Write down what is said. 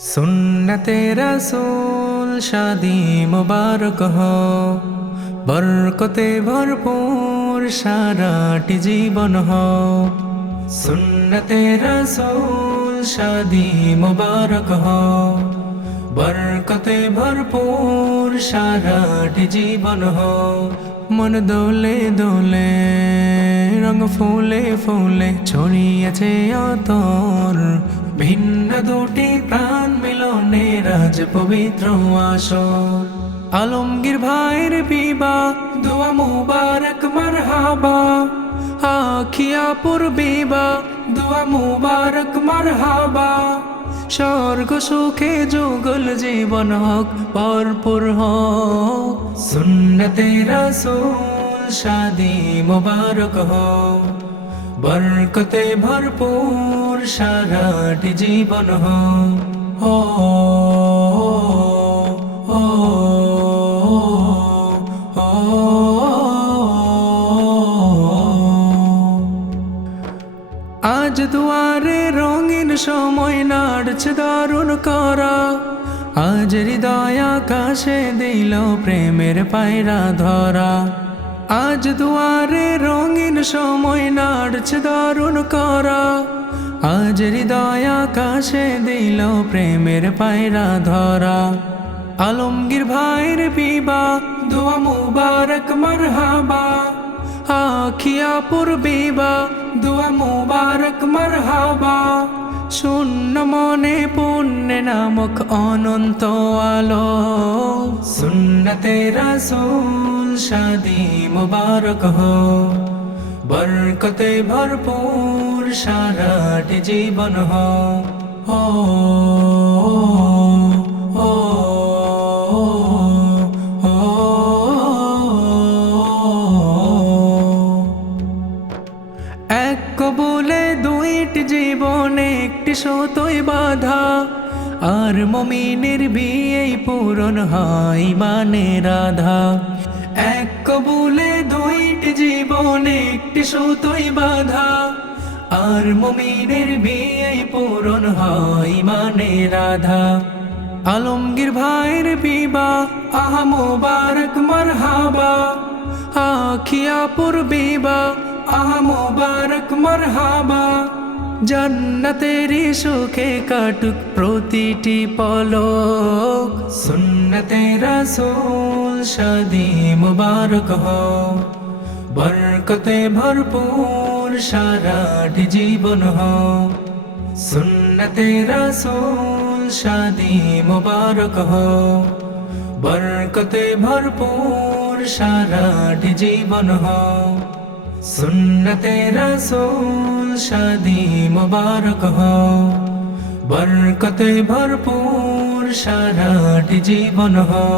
सुन्नते रसूल शादी मुबारक हो, बरकते भरपूर साराटी जीवन हो। सुन्नते रसूल शादी मुबारक हो, बरकते भरपूर साराटी जीवन हो। मन दोले दोले रंग फूले फूले ছড়িয়েছে অতর, ভিন্ন দুটি প্রাণ মিলনে রাজ পবিত্র আসর। আলমগীর ভাইয়ের বিবাহ দোয়া মুবারক মারহাবা, আখিয়াপুর বিবাহ দোয়া মুবারক মারহাবা। স্বর্গ সুখে যুগল জীবন হোক ভরপুর হোক, সুন্নতে রাসূল শাদি মুবারক हो, बरकते भरपूर साराटी जीवन हो। ओ, ओ, ओ, आज दुआरे रंगीन समय नाड़ছে দারুণ করা, আজ হৃদয় আকাশে দিল প্রেমের পায়রা ধরা। আজ দুয়ারে রঙিন সময় নাড়ছে দারুণ করা, আজ হৃদয় আকাশে দিল প্রেমের পায়রা ধরা। আলমগীর ভাইয়ের বিবাহ দোয়া মুবারক মারহাবা, আখিয়াপুর বিবাহ দোয়া মুবারক মারহাবা। শূন্য মনে পুণ্যে নামক অনন্ত আলো, সুন্নতে রাসূল शादी मुबारक हो, बरकते भरपूर साराटी जीवन हो। ओ, ओ, ओ, এক কবুলে দুইটি জীবন একটি সতই বাধা, আর মুমিনের বিয়েই পূরণ হয় ইমানের আধা। এক কবুলে দুইটি জীবন একটি সুতোই বাঁধা, আর মুমিনের বিয়েই পূরণ হয় ইমানের আধা। আলমগীর ভাইয়ের বিবাহ আহা মুবারক মারহাবা, আখিয়াপুর বিবাহ আহা মুবারক মারহাবা। জান্নাতেরি সুখে কাটুক প্রতিটি পলক, সুন্নতে রাসূল শাদি মুবারক हो, बरकते भरपूर साराटी जीवन हो। सुन्नते रासूल शादी मुबारक हो, बरकते भरपूर साराटी जीवन हो। सुन्नते रासूल शादी मुबारक हो, बरकते भरपूर साराटी जीवन हो।